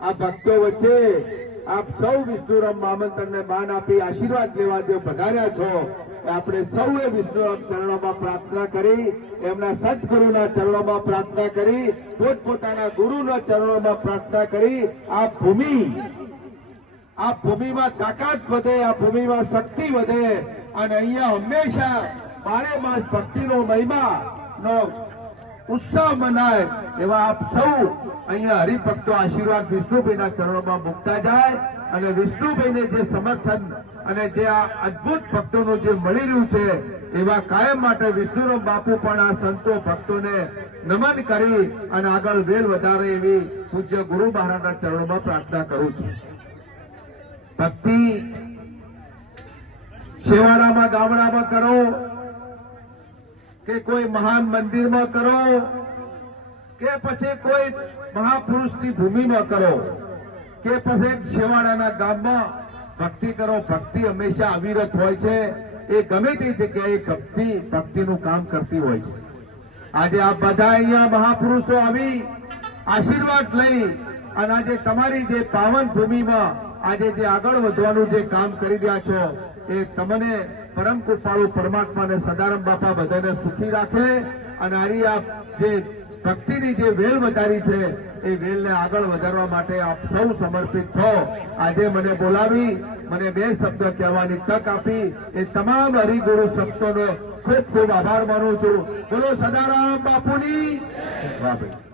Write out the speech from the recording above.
આ ભક્તો વચ્ચે આપ સૌ વિષ્ણુરામ મામંતરને માન આપી આશીર્વાદ લેવા જે પધાર્યા છો આપણે સૌએ વિષ્ણુરામ ચરણોમાં પ્રાર્થના કરી, એમના સદગુરુના ચરણોમાં પ્રાર્થના કરી, પોતપોતાના ગુરુના ચરણોમાં પ્રાર્થના કરી, આ ભૂમિ, આ ભૂમિમાં તાકાત વધે, આ ભૂમિમાં શક્તિ વધે, અને અહીંયા હંમેશા બારે માસ ભક્તિનો મહિમા નો ઉત્સાહ મનાય એવા આપ સૌ અહીંયા હરિભક્તો આશીર્વાદ વિષ્ણુભાઈના ચરણોમાં મૂકતા જાય અને વિષ્ણુભાઈને જે સમર્થન અને જે આ અદભુત ભક્તોનું જે મળી રહ્યું છે, એવા કાયમ માટે વિષ્ણુરામ બાપુ પણ આ સંતો ભક્તોને નમન કરી અને આગળ વેલ વધારે એવી પૂજ્ય ગુરુ મહારાજના ચરણોમાં પ્રાર્થના કરું છું. ભક્તિ શેવાડામાં ગામડામાં કરો કે કોઈ મહાન મંદિરમાં કરો કે પછી કોઈ મહાપુરુષની ભૂમિમાં કરો કે પછી છેવાડાના ગામમાં ભક્તિ કરો, ભક્તિ હંમેશા અવિરત હોય છે. એ ગમે તે જગ્યાએ ભક્તિ, ભક્તિનું કામ કરતી હોય છે. આજે આ બધા અહીંયા મહાપુરુષો આવી આશીર્વાદ લઈ અને આજે તમારી જે પાવન ભૂમિમાં આજે જે આગળ વધવાનું જે કામ કરી રહ્યા છો, એ તમને પરમ કૃપાળુ પરમાત્માને સદારામ બાપા બધાને સુખી રાખે અને આની આ જે ભક્તિની જે વેલ વધારી છે, એ વેલને આગળ વધારવા માટે આપ સૌ સમર્પિત થો. આજે મને બોલાવી, મને બે શબ્દ કહેવાની તક આપી. એ તમામ હરિગુરુ શબ્દોનો ખૂબ ખૂબ આભાર માનું છું. બોલો, સદારામ બાપુની ભાઈ